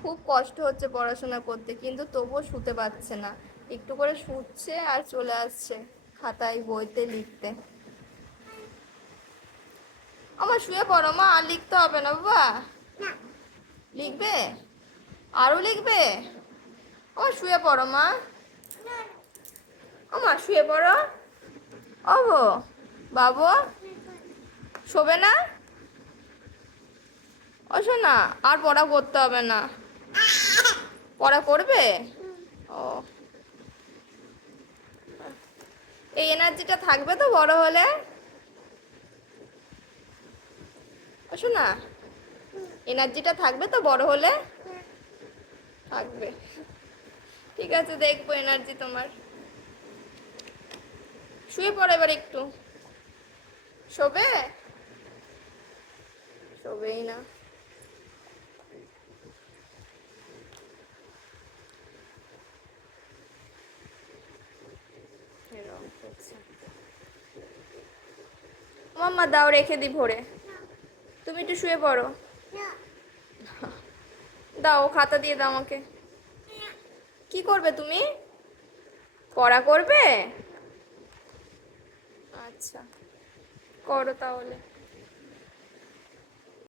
খুব কষ্ট হচ্ছে পড়াশোনা করতে কিন্তু তবুও শুতে পারছে না। একটু করে শুচ্ছে আর চলে আসছে খাতায় বইতে লিখতে। আমার শুয়ে পড়ো মা আর লিখতে হবে না বাবা। লিখবে? আরও লিখবে? আমার শুয়ে পড়ো মা। আমার শুয়ে পড়ো। অবো বাবু। শোবে না? ও শোনা আর পড়া করতে হবে না। পড়া করবে? ও। এই এনার্জিটা থাকবে তো বড় হলে? শোনা, এনার্জিটা থাকবে তো বড় হলে? থাকবে। ঠিক আছে, দেখব এনার্জি তোমার। শুয়ে পড়ো এবার একটু। শোবে? শোবেই না। মাম্মা, দাও, রেখে দি ভরে। তুমি একটু শুয়ে পড়ো। দাও, খাতা দিয়ে দাও আমাকে। কি করবে তুমি? পড়া করবে? আচ্ছা করো তাহলে।